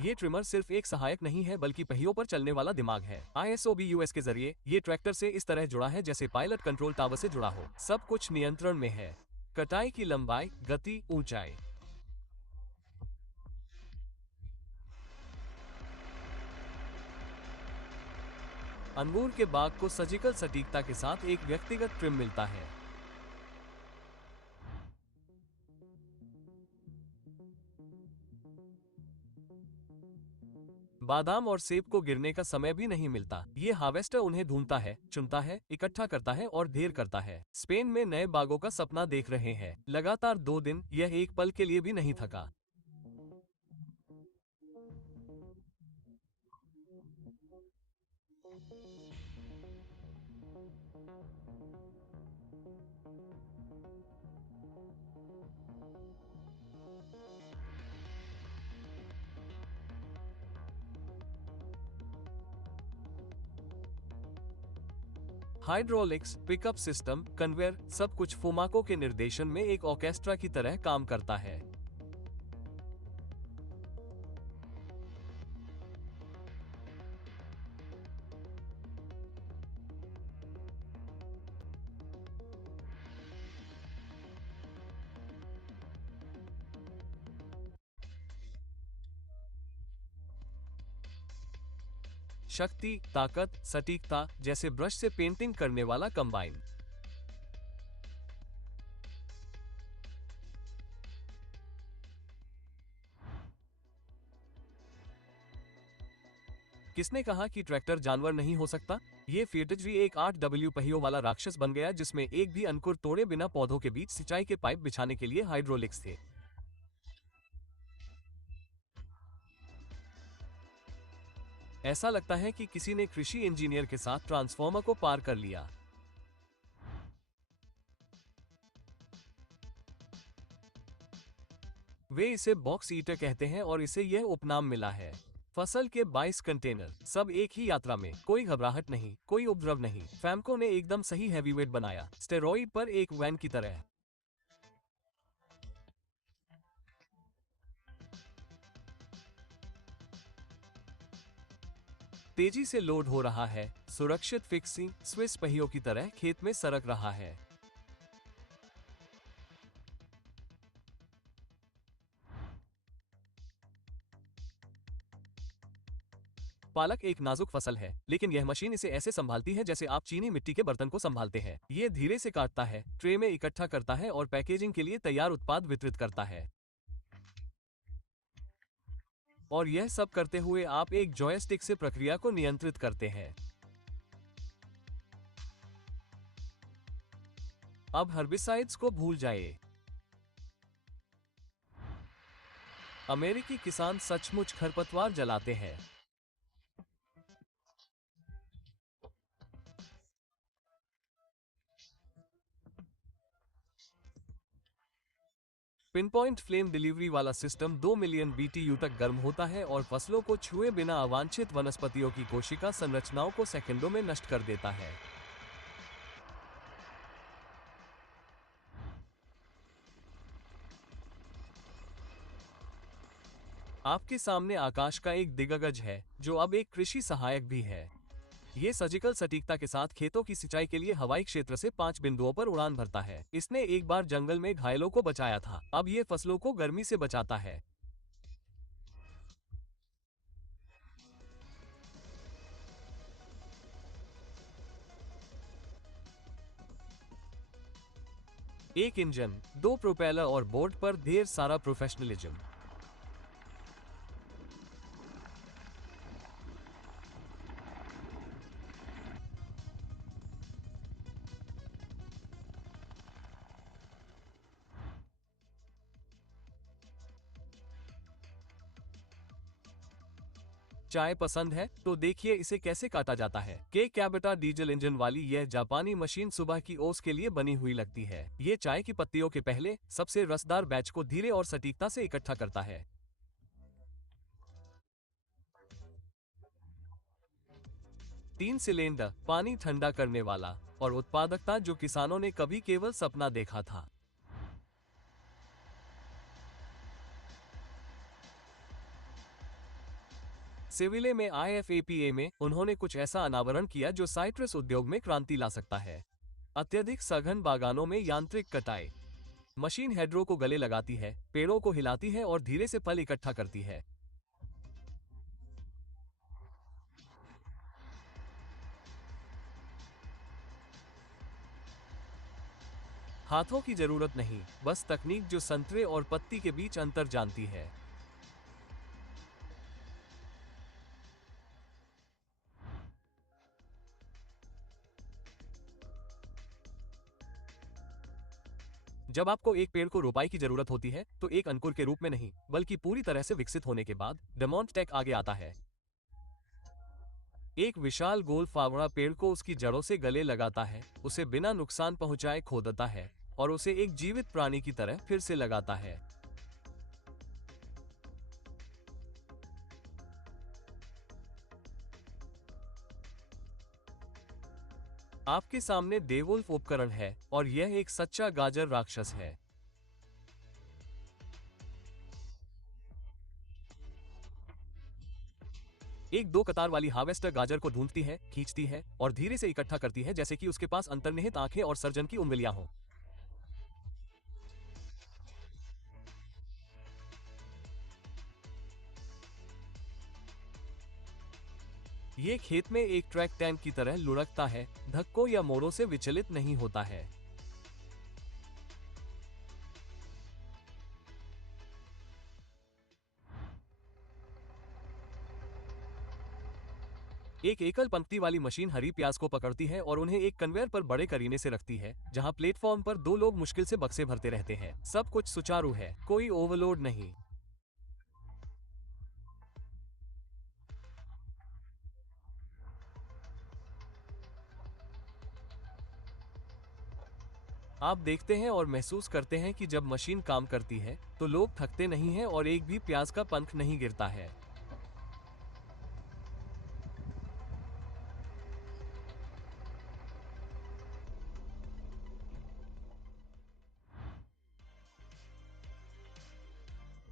ये ट्रिमर सिर्फ एक सहायक नहीं है बल्कि पहियों पर चलने वाला दिमाग है। ISOBUS के जरिए ये ट्रैक्टर से इस तरह जुड़ा है जैसे पायलट कंट्रोल टावर से जुड़ा हो। सब कुछ नियंत्रण में है। कटाई की लंबाई, गति, ऊंचाई। अंगूर के बाग को सर्जिकल सटीकता के साथ एक व्यक्तिगत ट्रिम मिलता है। बादाम और सेब को गिरने का समय भी नहीं मिलता। ये हार्वेस्टर उन्हें ढूंढता है, चुनता है, इकट्ठा करता है और ढेर करता है। स्पेन में नए बागों का सपना देख रहे हैं। लगातार 2 दिन, यह एक पल के लिए भी नहीं थका। हाइड्रोलिक्स, पिकअप सिस्टम, कन्वेयर, सब कुछ फुमाको के निर्देशन में एक ऑर्केस्ट्रा की तरह काम करता है। शक्ति, ताकत, सटीकता, जैसे ब्रश से पेंटिंग करने वाला कंबाइन। किसने कहा कि ट्रैक्टर जानवर नहीं हो सकता? ये फीटज भी एक 8W पहियों वाला राक्षस बन गया जिसमें एक भी अंकुर तोड़े बिना पौधों के बीच सिंचाई के पाइप बिछाने के लिए हाइड्रोलिक्स थे। ऐसा लगता है कि किसी ने कृषि इंजीनियर के साथ ट्रांसफॉर्मर को पार कर लिया। वे इसे बॉक्स ईटर कहते हैं और इसे यह उपनाम मिला है। फसल के 22 कंटेनर, सब एक ही यात्रा में। कोई घबराहट नहीं, कोई उपद्रव नहीं। फैमको ने एकदम सही हैवीवेट बनाया, स्टेरॉइड पर एक वैन की तरह। तेजी से लोड हो रहा है, सुरक्षित फिक्सिंग, स्विस पहियों की तरह खेत में सरक रहा है। पालक एक नाजुक फसल है, लेकिन यह मशीन इसे ऐसे संभालती है जैसे आप चीनी मिट्टी के बर्तन को संभालते हैं। ये धीरे से काटता है, ट्रे में इकट्ठा करता है और पैकेजिंग के लिए तैयार उत्पाद वितरित करता है। और यह सब करते हुए आप एक जॉयस्टिक से प्रक्रिया को नियंत्रित करते हैं। अब हर्बिसाइड्स को भूल जाइए। अमेरिकी किसान सचमुच खरपतवार जलाते हैं। पिनपॉइंट फ्लेम डिलीवरी वाला सिस्टम 2 मिलियन BTU तक गर्म होता है और फसलों को छुए बिना अवांछित वनस्पतियों की कोशिका संरचनाओं को सेकंडों में नष्ट कर देता है। आपके सामने आकाश का एक दिग्गज है, जो अब एक कृषि सहायक भी है। ये सर्जिकल सटीकता के साथ खेतों की सिंचाई के लिए हवाई क्षेत्र से 5 बिंदुओं पर उड़ान भरता है। इसने एक बार जंगल में घायलों को बचाया था, अब ये फसलों को गर्मी से बचाता है। 1 इंजन, 2 प्रोपेलर और बोर्ड पर ढेर सारा प्रोफेशनलिज्म। चाय पसंद है तो देखिए इसे कैसे काटा जाता है। के कैबेटा डीजल इंजन वाली यह जापानी मशीन सुबह की ओस के लिए बनी हुई लगती है। ये चाय की पत्तियों के पहले सबसे रसदार बैच को धीरे और सटीकता से इकट्ठा करता है। 3 सिलेंडर, पानी ठंडा करने वाला और उत्पादकता जो किसानों ने कभी केवल सपना देखा था। सिविले में IFAPA में उन्होंने कुछ ऐसा अनावरण किया जो साइट्रस उद्योग में क्रांति ला सकता है। अत्यधिक सघन बागानों में यांत्रिक कटाई। मशीन हेड्रो को गले लगाती है, पेड़ों को हिलाती है और धीरे से फल इकट्ठा करती है। हाथों की जरूरत नहीं, बस तकनीक जो संतरे और पत्ती के बीच अंतर जानती है। जब आपको एक पेड़ को रोपाई की जरूरत होती है तो एक अंकुर के रूप में नहीं, बल्कि पूरी तरह से विकसित होने के बाद डेमोन्ट टेक आगे आता है। एक विशाल गोल फावड़ा पेड़ को उसकी जड़ों से गले लगाता है, उसे बिना नुकसान पहुंचाए खोदता है और उसे एक जीवित प्राणी की तरह फिर से लगाता है। आपके सामने देवुल्फ उपकरण है और यह एक सच्चा गाजर राक्षस है। एक दो कतार वाली हार्वेस्टर गाजर को ढूंढती है, खींचती है और धीरे से इकट्ठा करती है, जैसे कि उसके पास अंतर्निहित आंखें और सर्जन की उंगलियां हों। ये खेत में एक ट्रैक टैंक की तरह लुढ़कता है, धक्कों या मोड़ों से विचलित नहीं होता है। एक एकल पंक्ति वाली मशीन हरी प्याज को पकड़ती है और उन्हें एक कन्वेयर पर बड़े करीने से रखती है, जहां प्लेटफॉर्म पर दो लोग मुश्किल से बक्से भरते रहते हैं। सब कुछ सुचारू है, कोई ओवरलोड नहीं। आप देखते हैं और महसूस करते हैं कि जब मशीन काम करती है तो लोग थकते नहीं हैं और एक भी प्याज का पंख नहीं गिरता है।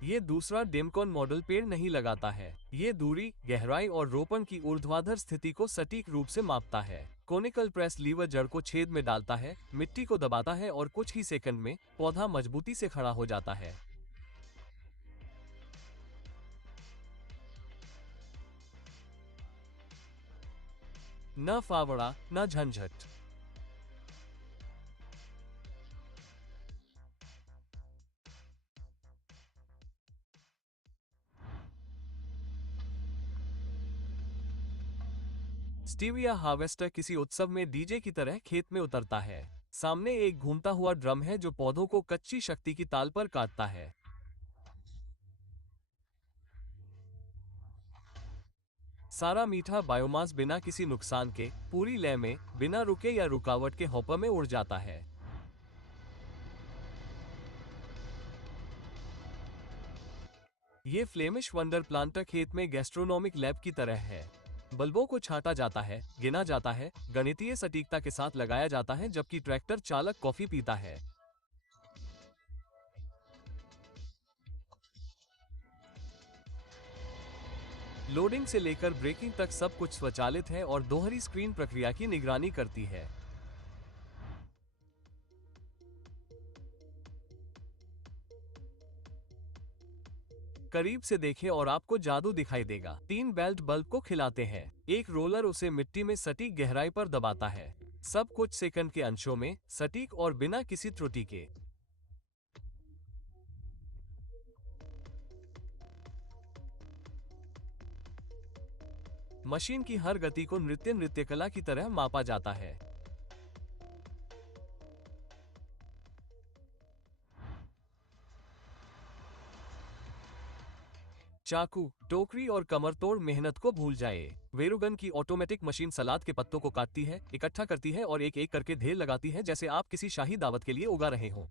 ये दूसरा डेमकॉन मॉडल पेड़ नहीं लगाता है। ये दूरी, गहराई और रोपण की ऊर्ध्वाधर स्थिति को सटीक रूप से मापता है। कोनिकल प्रेस लीवर जड़ को छेद में डालता है, मिट्टी को दबाता है और कुछ ही सेकंड में पौधा मजबूती से खड़ा हो जाता है। न फावड़ा, न झंझट। स्टीविया हार्वेस्टर किसी उत्सव में डीजे की तरह खेत में उतरता है। सामने एक घूमता हुआ ड्रम है जो पौधों को कच्ची शक्ति की ताल पर काटता है। सारा मीठा बायोमास बिना किसी नुकसान के, पूरी लय में, बिना रुके या रुकावट के हॉपर में उड़ जाता है। ये फ्लेमिश वंडर प्लांटर खेत में गैस्ट्रोनॉमिक लैब की तरह है। बल्बों को छांटा जाता है, गिना जाता है, गणितीय सटीकता के साथ लगाया जाता है, जबकि ट्रैक्टर चालक कॉफी पीता है। लोडिंग से लेकर ब्रेकिंग तक सब कुछ स्वचालित है और दोहरी स्क्रीन प्रक्रिया की निगरानी करती है। करीब से देखें और आपको जादू दिखाई देगा। तीन बेल्ट बल्ब को खिलाते हैं, एक रोलर उसे मिट्टी में सटीक गहराई पर दबाता है। सब कुछ सेकंड के अंशों में, सटीक और बिना किसी त्रुटि के। मशीन की हर गति को नृत्य कला की तरह मापा जाता है। चाकू, टोकरी और कमरतोड़ मेहनत को भूल जाए। वेरुगन की ऑटोमेटिक मशीन सलाद के पत्तों को काटती है, इकट्ठा करती है और एक एक करके ढेर लगाती है, जैसे आप किसी शाही दावत के लिए उगा रहे हों।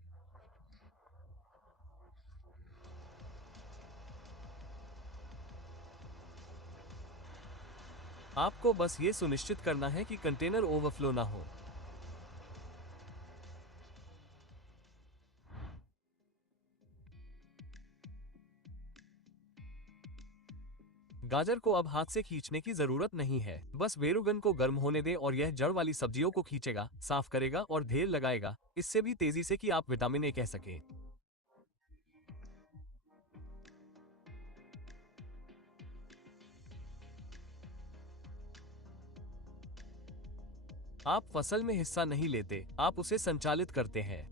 आपको बस ये सुनिश्चित करना है कि कंटेनर ओवरफ्लो ना हो। गाजर को अब हाथ से खींचने की जरूरत नहीं है, बस वेरुगन को गर्म होने दें और यह जड़ वाली सब्जियों को खींचेगा, साफ करेगा और ढेर लगाएगा, इससे भी तेजी से कि आप विटामिन ए कह सकें। आप फसल में हिस्सा नहीं लेते, आप उसे संचालित करते हैं।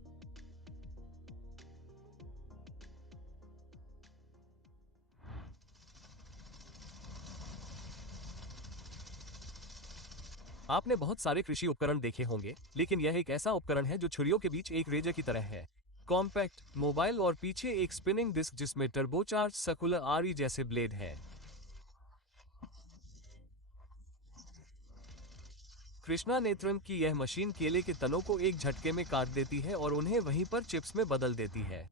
आपने बहुत सारे कृषि उपकरण देखे होंगे, लेकिन यह एक ऐसा उपकरण है जो छुरियों के बीच एक रेजर की तरह है। कॉम्पैक्ट, मोबाइल और पीछे एक स्पिनिंग डिस्क जिसमें टर्बोचार्ज सर्कुलर आरी जैसे ब्लेड हैं। कृष्णा नेत्रम की यह मशीन केले के तनों को एक झटके में काट देती है और उन्हें वहीं पर चिप्स में बदल देती है।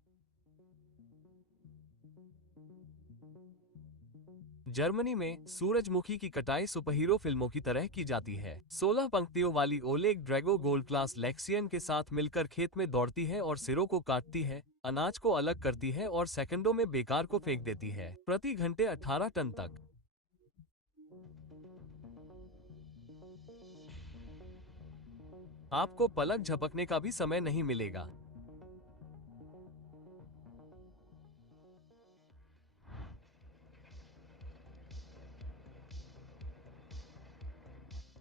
जर्मनी में सूरजमुखी की कटाई सुपरहीरो फिल्मों की तरह की जाती है। 16 पंक्तियों वाली ओलेग ड्रैगो गोल्ड क्लास लेक्सियन के साथ मिलकर खेत में दौड़ती है और सिरों को काटती है, अनाज को अलग करती है और सेकंडों में बेकार को फेंक देती है, प्रति घंटे 18 टन तक। आपको पलक झपकने का भी समय नहीं मिलेगा।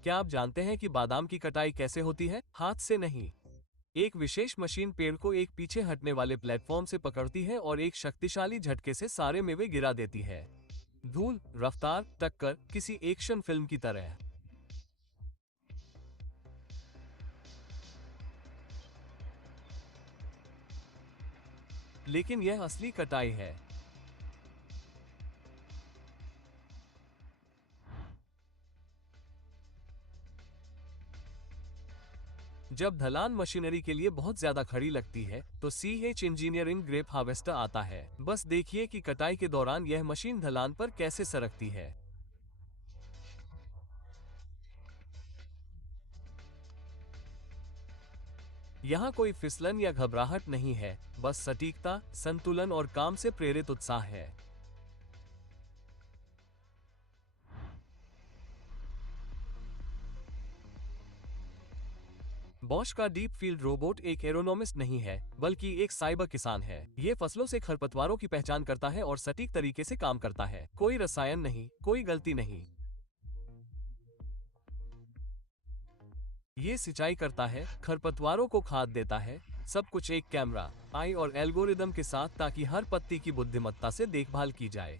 क्या आप जानते हैं कि बादाम की कटाई कैसे होती है? हाथ से नहीं। एक विशेष मशीन पेड़ को एक पीछे हटने वाले प्लेटफॉर्म से पकड़ती है और एक शक्तिशाली झटके से सारे मेवे गिरा देती है। धूल, रफ्तार, टक्कर, किसी एक्शन फिल्म की तरह। लेकिन यह असली कटाई है। जब ढलान मशीनरी के लिए बहुत ज्यादा खड़ी लगती है, तो CH इंजीनियरिंग ग्रेप हार्वेस्टर आता है। बस देखिए कि कटाई के दौरान यह मशीन ढलान पर कैसे सरकती है। यहाँ कोई फिसलन या घबराहट नहीं है, बस सटीकता, संतुलन और काम से प्रेरित उत्साह है। बॉश का डीप फील्ड रोबोट एक एरोनॉमिस्ट नहीं है, बल्कि एक साइबर किसान है। ये फसलों से खरपतवारों की पहचान करता है और सटीक तरीके से काम करता है। कोई रसायन नहीं, कोई गलती नहीं। ये सिंचाई करता है, खरपतवारों को खाद देता है, सब कुछ एक कैमरा, आई और एल्गोरिदम के साथ, ताकि हर पत्ती की बुद्धिमत्ता से देखभाल की जाए।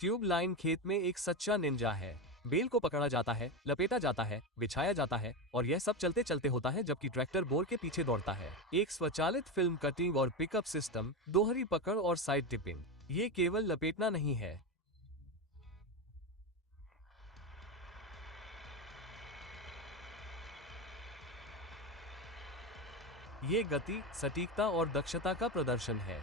ट्यूब लाइन खेत में एक सच्चा निंजा है। बेल को पकड़ा जाता है, लपेटा जाता है, बिछाया जाता है और यह सब चलते चलते होता है जबकि ट्रैक्टर बोर के पीछे दौड़ता है। एक स्वचालित फिल्म कटिंग और पिकअप सिस्टम, दोहरी पकड़ और साइड टिपिंग। ये केवल लपेटना नहीं है। ये गति, सटीकता और दक्षता का प्रदर्शन है।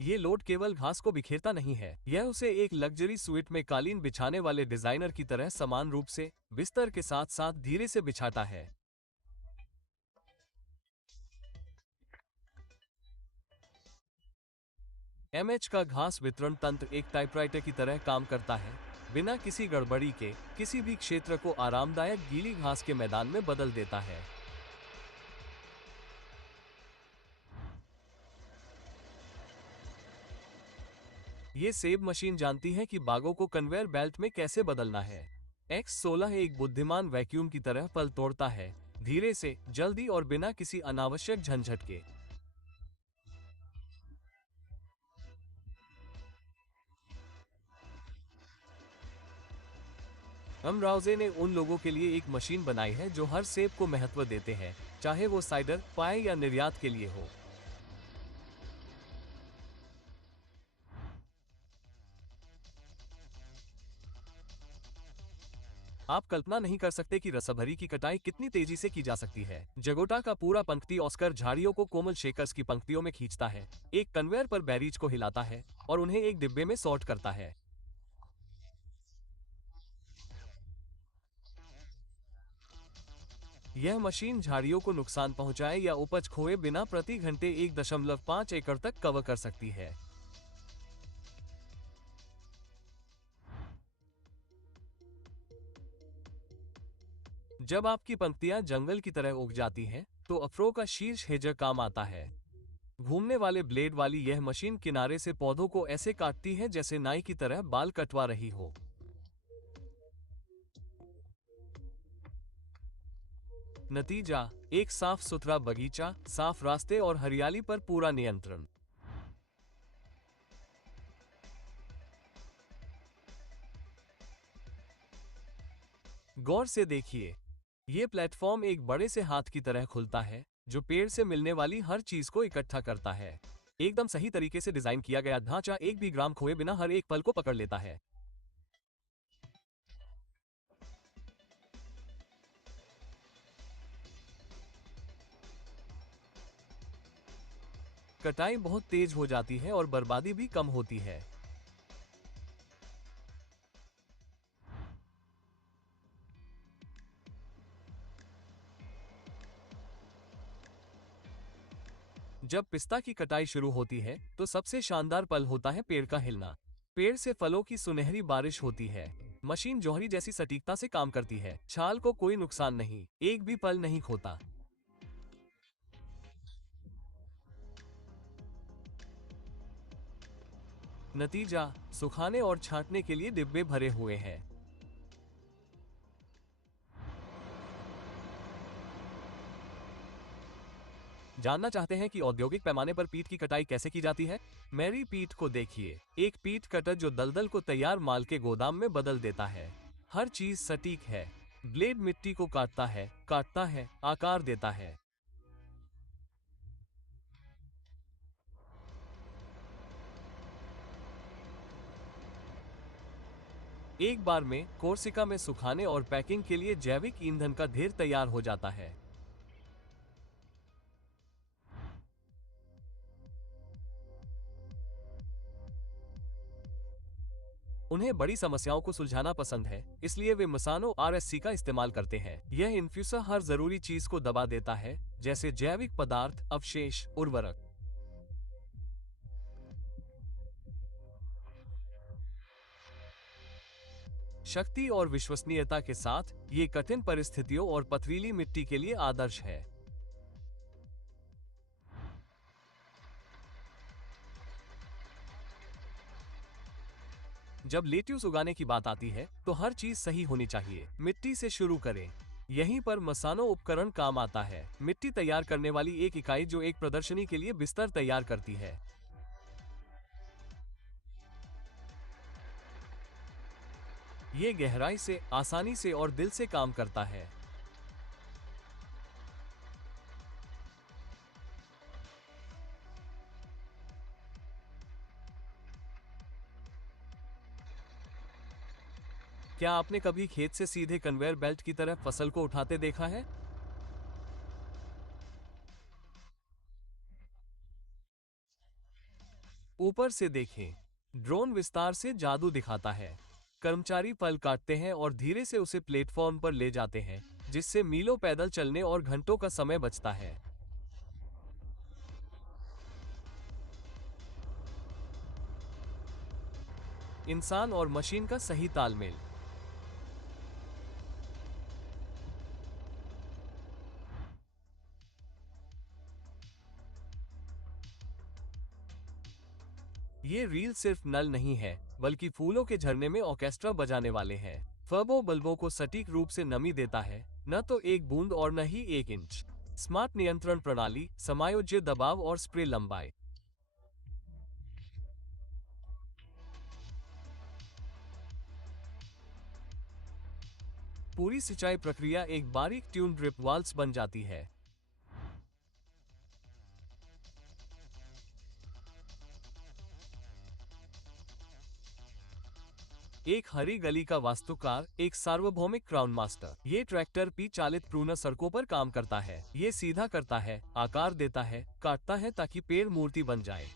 ये लोड केवल घास को बिखेरता नहीं है, यह उसे एक लग्जरी स्वीट में कालीन बिछाने वाले डिजाइनर की तरह समान रूप से, बिस्तर के साथ साथ धीरे से बिछाता है। MH का घास वितरण तंत्र एक टाइपराइटर की तरह काम करता है, बिना किसी गड़बड़ी के किसी भी क्षेत्र को आरामदायक गीली घास के मैदान में बदल देता है। ये सेब मशीन जानती है कि बागों को कन्वेयर बेल्ट में कैसे बदलना है। X16 एक बुद्धिमान वैक्यूम की तरह पल तोड़ता है, धीरे से, जल्दी और बिना किसी अनावश्यक झंझट के। राउजे ने उन लोगों के लिए एक मशीन बनाई है जो हर सेब को महत्व देते हैं, चाहे वो साइडर, पाए या निर्यात के लिए हो। आप कल्पना नहीं कर सकते कि रसभरी की कटाई कितनी तेजी से की जा सकती है। जगोटा का पूरा पंक्ति ऑस्कर झाड़ियों को कोमल शेकर्स की पंक्तियों में खींचता है, एक कन्वेयर पर बैरीज को हिलाता है और उन्हें एक डिब्बे में सॉर्ट करता है। यह मशीन झाड़ियों को नुकसान पहुंचाए या उपज खोए बिना प्रति घंटे 1.5 एकड़ तक कवर कर सकती है। जब आपकी पंक्तियां जंगल की तरह उग जाती हैं, तो अफ्रो का शीर्ष हेजर काम आता है। घूमने वाले ब्लेड वाली यह मशीन किनारे से पौधों को ऐसे काटती है जैसे नाई की तरह बाल कटवा रही हो। नतीजा, एक साफ सुथरा बगीचा, साफ रास्ते और हरियाली पर पूरा नियंत्रण। गौर से देखिए, ये प्लेटफॉर्म एक बड़े से हाथ की तरह खुलता है, जो पेड़ से मिलने वाली हर चीज को इकट्ठा करता है। एकदम सही तरीके से डिजाइन किया गया ढांचा एक भी ग्राम खोए बिना हर एक पल को पकड़ लेता है। कटाई बहुत तेज हो जाती है और बर्बादी भी कम होती है। जब पिस्ता की कटाई शुरू होती है, तो सबसे शानदार पल होता है पेड़ का हिलना। पेड़ से फलों की सुनहरी बारिश होती है। मशीन जौहरी जैसी सटीकता से काम करती है। छाल को कोई नुकसान नहीं, एक भी पल नहीं खोता। नतीजा, सुखाने और छांटने के लिए डिब्बे भरे हुए हैं। जानना चाहते हैं कि औद्योगिक पैमाने पर पीट की कटाई कैसे की जाती है? मेरी पीट को देखिए, एक पीट कटर जो दलदल को तैयार माल के गोदाम में बदल देता है। हर चीज सटीक है। ब्लेड मिट्टी को काटता है, आकार देता है। एक बार में कोर्सिका में सुखाने और पैकिंग के लिए जैविक ईंधन का ढेर तैयार हो जाता है। उन्हें बड़ी समस्याओं को सुलझाना पसंद है, इसलिए वे मसानो आरएससी का इस्तेमाल करते हैं। यह इन्फ्यूसर हर जरूरी चीज को दबा देता है, जैसे जैविक पदार्थ, अवशेष, उर्वरक। शक्ति और विश्वसनीयता के साथ, ये कठिन परिस्थितियों और पथरीली मिट्टी के लिए आदर्श है। जब लेट्यूस उगाने की बात आती है, तो हर चीज सही होनी चाहिए। मिट्टी से शुरू करें। यहीं पर मसानो उपकरण काम आता है। मिट्टी तैयार करने वाली एक इकाई जो एक प्रदर्शनी के लिए बिस्तर तैयार करती है। ये गहराई से, आसानी से और दिल से काम करता है। क्या आपने कभी खेत से सीधे कन्वेयर बेल्ट की तरह फसल को उठाते देखा है? ऊपर से देखें। ड्रोन विस्तार से जादू दिखाता है। कर्मचारी फल काटते हैं और धीरे से उसे प्लेटफॉर्म पर ले जाते हैं, जिससे मीलों पैदल चलने और घंटों का समय बचता है। इंसान और मशीन का सही तालमेल। ये रील सिर्फ नल नहीं है, बल्कि फूलों के झरने में ऑर्केस्ट्रा बजाने वाले हैं। फर्बो बल्बों को सटीक रूप से नमी देता है, न तो एक बूंद और न ही 1 इंच। स्मार्ट नियंत्रण प्रणाली, समायोज्य दबाव और स्प्रे लंबाई। पूरी सिंचाई प्रक्रिया एक बारीक ट्यून ड्रिप वाल्स बन जाती है। एक हरी गली का वास्तुकार, एक सार्वभौमिक क्राउन मास्टर। ये ट्रैक्टर पी चालित प्रूनर सड़कों पर काम करता है। ये सीधा करता है, आकार देता है, काटता है ताकि पेड़ मूर्ति बन जाए।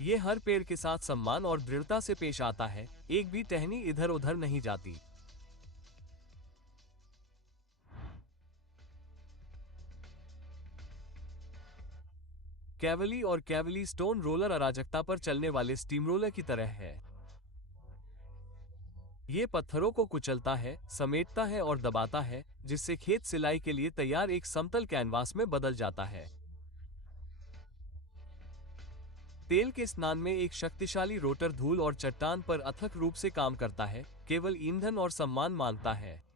ये हर पेड़ के साथ सम्मान और दृढ़ता से पेश आता है, एक भी टहनी इधर उधर नहीं जाती। कैवली और कैवली स्टोन रोलर अराजकता पर चलने वाले स्टीम रोलर की तरह है। ये पत्थरों को कुचलता है, समेटता है और दबाता है, जिससे खेत सिलाई के लिए तैयार एक समतल कैनवास में बदल जाता है। तेल के स्नान में एक शक्तिशाली रोटर धूल और चट्टान पर अथक रूप से काम करता है, केवल ईंधन और सम्मान मांगता है।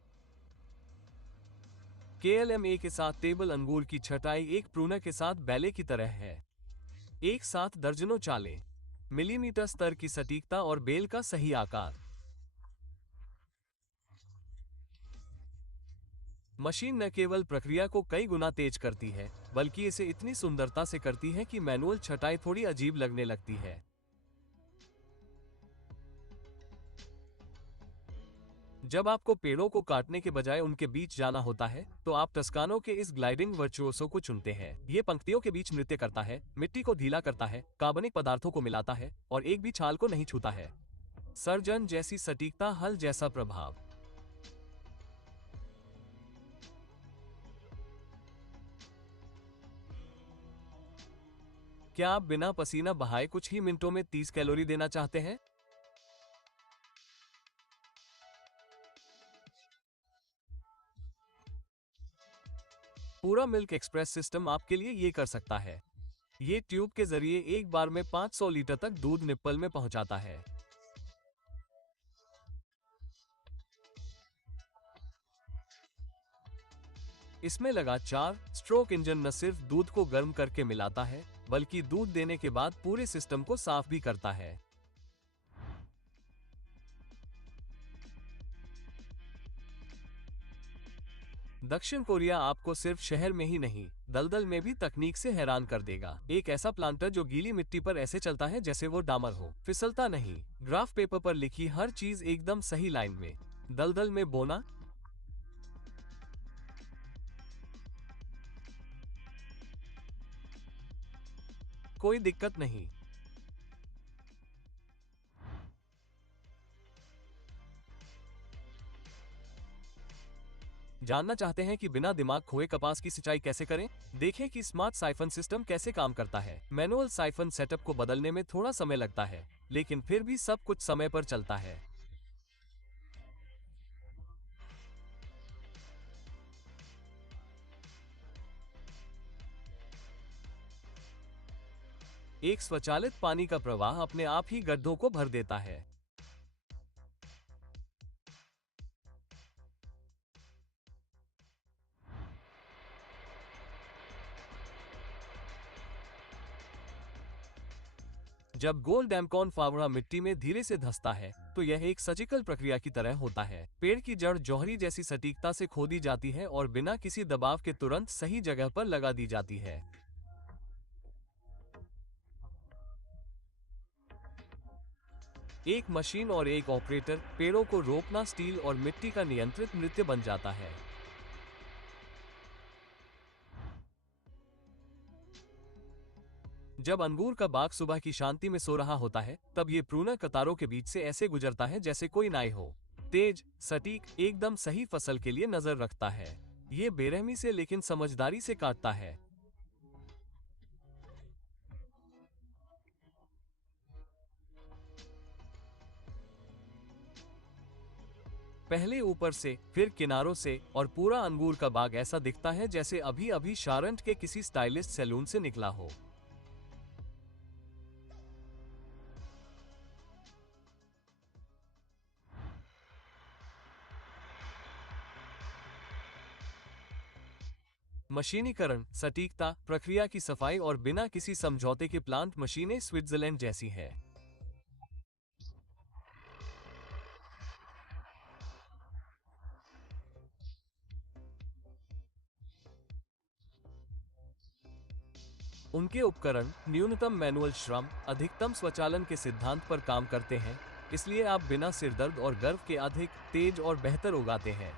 KLM-A के साथ टेबल अंगूर की छटाई एक प्रूनर के साथ बैले की तरह है। एक साथ दर्जनों चालें, मिलीमीटर स्तर की सटीकता और बेल का सही आकार। मशीन न केवल प्रक्रिया को कई गुना तेज करती है, बल्कि इसे इतनी सुंदरता से करती है कि मैनुअल छटाई थोड़ी अजीब लगने लगती है। जब आपको पेड़ों को काटने के बजाय उनके बीच जाना होता है, तो आप टस्कानो के इस ग्लाइडिंग वर्चुओसो को चुनते हैं। ये पंक्तियों के बीच नृत्य करता है, मिट्टी को ढीला करता है, कार्बनिक पदार्थों को मिलाता है और एक भी छाल को नहीं छूता है। सर्जन जैसी सटीकता, हल जैसा प्रभाव। क्या आप बिना पसीना बहाए कुछ ही मिनटों में 30 कैलोरी देना चाहते हैं? पूरा मिल्क एक्सप्रेस सिस्टम आपके लिए ये कर सकता है। ये ट्यूब के जरिए एक बार में 500 लीटर तक दूध निप्पल में पहुंचाता है। इसमें लगा 4 स्ट्रोक इंजन न सिर्फ दूध को गर्म करके मिलाता है, बल्कि दूध देने के बाद पूरे सिस्टम को साफ भी करता है। दक्षिण कोरिया आपको सिर्फ शहर में ही नहीं, दलदल में भी तकनीक से हैरान कर देगा। एक ऐसा प्लांटर जो गीली मिट्टी पर ऐसे चलता है जैसे वो डामर हो, फिसलता नहीं। ग्राफ पेपर पर लिखी हर चीज एकदम सही लाइन में। दलदल में बोना, कोई दिक्कत नहीं। जानना चाहते हैं कि बिना दिमाग खोए कपास की सिंचाई कैसे करें? देखें कि स्मार्ट साइफन सिस्टम कैसे काम करता है। मैनुअल साइफन सेटअप को बदलने में थोड़ा समय लगता है, लेकिन फिर भी सब कुछ समय पर चलता है। एक स्वचालित पानी का प्रवाह अपने आप ही गड्ढों को भर देता है। जब गोल डैमकॉन फावड़ा मिट्टी में धीरे से धंसता है, तो यह एक सर्जिकल प्रक्रिया की तरह होता है। पेड़ की जड़ जौहरी जैसी सटीकता से खोदी जाती है और बिना किसी दबाव के तुरंत सही जगह पर लगा दी जाती है। एक मशीन और एक ऑपरेटर, पेड़ों को रोकना स्टील और मिट्टी का नियंत्रित नृत्य बन जाता है। जब अंगूर का बाग सुबह की शांति में सो रहा होता है, तब ये प्रूनर कतारों के बीच से ऐसे गुजरता है जैसे कोई नाई हो। तेज, सटीक, एकदम सही फसल के लिए नजर रखता है। ये बेरहमी से लेकिन समझदारी से काटता है। पहले ऊपर से, फिर किनारों से, और पूरा अंगूर का बाग ऐसा दिखता है जैसे अभी अभी शारंट के किसी स्टाइलिस्ट सैलून से निकला हो। मशीनीकरण, सटीकता, प्रक्रिया की सफाई और बिना किसी समझौते के प्लांट मशीनें स्विट्जरलैंड जैसी है। उनके उपकरण न्यूनतम मैनुअल श्रम, अधिकतम स्वचालन के सिद्धांत पर काम करते हैं, इसलिए आप बिना सिरदर्द और गर्व के अधिक तेज और बेहतर उगाते हैं।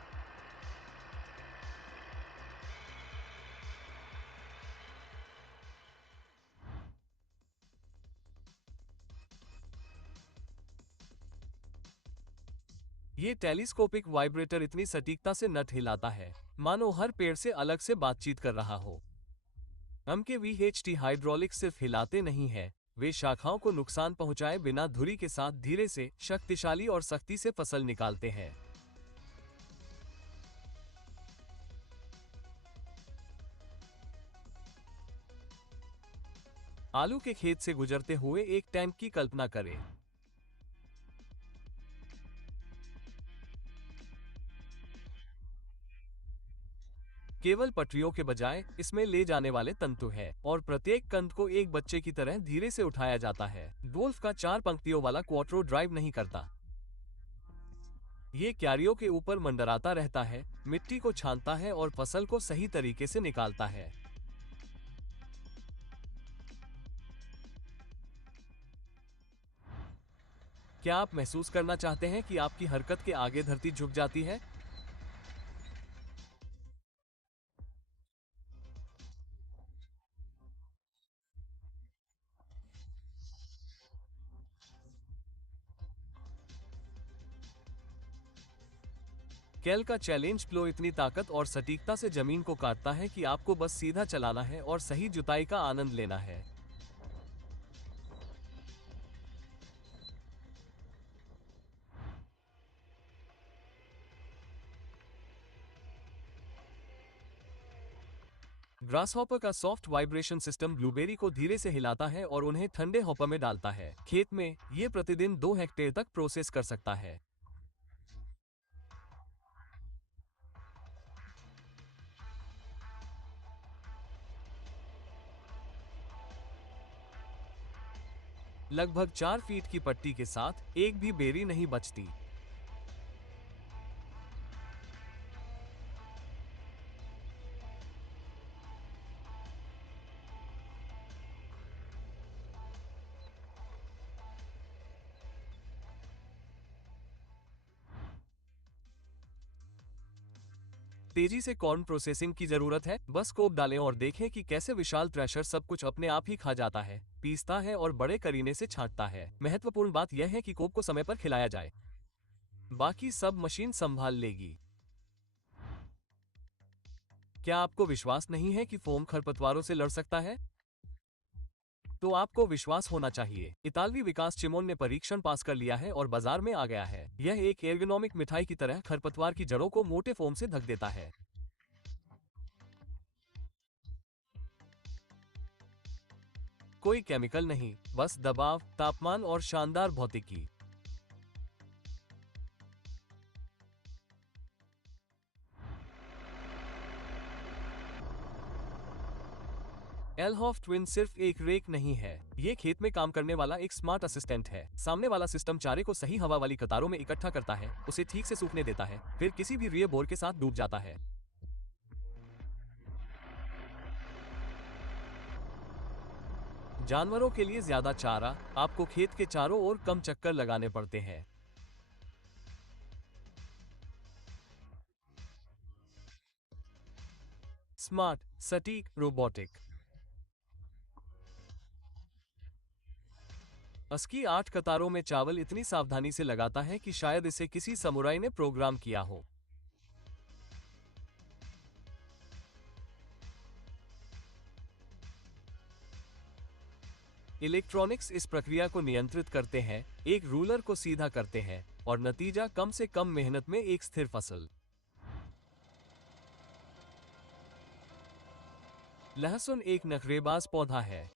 ये टेलीस्कोपिक वाइब्रेटर इतनी सटीकता से नट हिलाता है मानो हर पेड़ से अलग से बातचीत कर रहा हो। के VHT हाइड्रोलिक सिर्फ हिलाते नहीं है, वे शाखाओं को नुकसान पहुंचाए बिना धुरी के साथ धीरे से, शक्तिशाली और सख्ती से फसल निकालते हैं। आलू के खेत से गुजरते हुए एक टैंक की कल्पना करें। केवल पटरियों के बजाय इसमें ले जाने वाले तंतु है और प्रत्येक कंद को एक बच्चे की तरह धीरे से उठाया जाता है। वोल्फ का 4 पंक्तियों वाला क्वार्ट्रो ड्राइव नहीं करता। ये क्यारियों के ऊपर मंडराता रहता है, मिट्टी को छानता है और फसल को सही तरीके से निकालता है। क्या आप महसूस करना चाहते हैं कि आपकी हरकत के आगे धरती झुक जाती है? कैल का चैलेंज प्लो इतनी ताकत और सटीकता से जमीन को काटता है कि आपको बस सीधा चलाना है और सही जुताई का आनंद लेना है। ग्रास हॉपर का सॉफ्ट वाइब्रेशन सिस्टम ब्लूबेरी को धीरे से हिलाता है और उन्हें ठंडे हॉपर में डालता है। खेत में ये प्रतिदिन 2 हेक्टेयर तक प्रोसेस कर सकता है। लगभग 4 फीट की पट्टी के साथ एक भी बेरी नहीं बचती। तेजी से कॉर्न प्रोसेसिंग की जरूरत है, बस कोप डालें और देखें कि कैसे विशाल थ्रेशर सब कुछ अपने आप ही खा जाता है, पीसता है और बड़े करीने से छांटता है। महत्वपूर्ण बात यह है कि कोप को समय पर खिलाया जाए, बाकी सब मशीन संभाल लेगी। क्या आपको विश्वास नहीं है कि फोम खरपतवारों से लड़ सकता है? तो आपको विश्वास होना चाहिए। इतालवी विकास चिमोन ने परीक्षण पास कर लिया है और बाजार में आ गया है। यह एक एर्गोनोमिक मिठाई की तरह खरपतवार की जड़ों को मोटे फोम से ढक देता है। कोई केमिकल नहीं, बस दबाव, तापमान और शानदार भौतिकी। एलहॉफ ट्विन सिर्फ एक रेक नहीं है, ये खेत में काम करने वाला एक स्मार्ट असिस्टेंट है। सामने वाला सिस्टम चारे को सही हवा वाली कतारों में इकट्ठा करता है, उसे ठीक से सूखने देता है, फिर किसी भी रिये बोर के साथ डूब जाता है। जानवरों के लिए ज्यादा चारा, आपको खेत के चारों ओर कम चक्कर लगाने पड़ते हैं। स्मार्ट, सटीक, रोबोटिक। अस्की 8 कतारों में चावल इतनी सावधानी से लगाता है कि शायद इसे किसी समुराई ने प्रोग्राम किया हो। इलेक्ट्रॉनिक्स इस प्रक्रिया को नियंत्रित करते हैं, एक रूलर को सीधा करते हैं और नतीजा कम से कम मेहनत में एक स्थिर फसल। लहसुन एक नखरेबाज पौधा है,